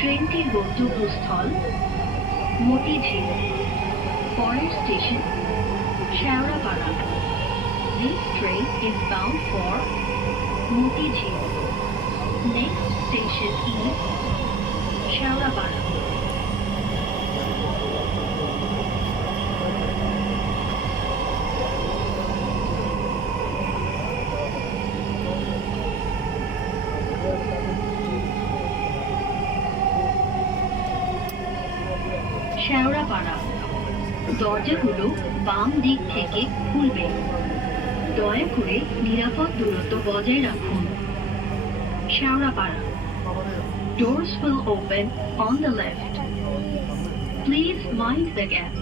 ট্রেনটির গন্তব্যস্থল মতিঝিল। পরের station Shewrapara. This train is bound for Motijhil. Next station is Shewrapara. Shewrapara. দরজাগুলো বাম দিক থেকে খুলবে। দয়া করে নিরাপদ দূরত্ব বজায় রাখুন। Shewrapara. Doors will open on the left. Please mind the gap.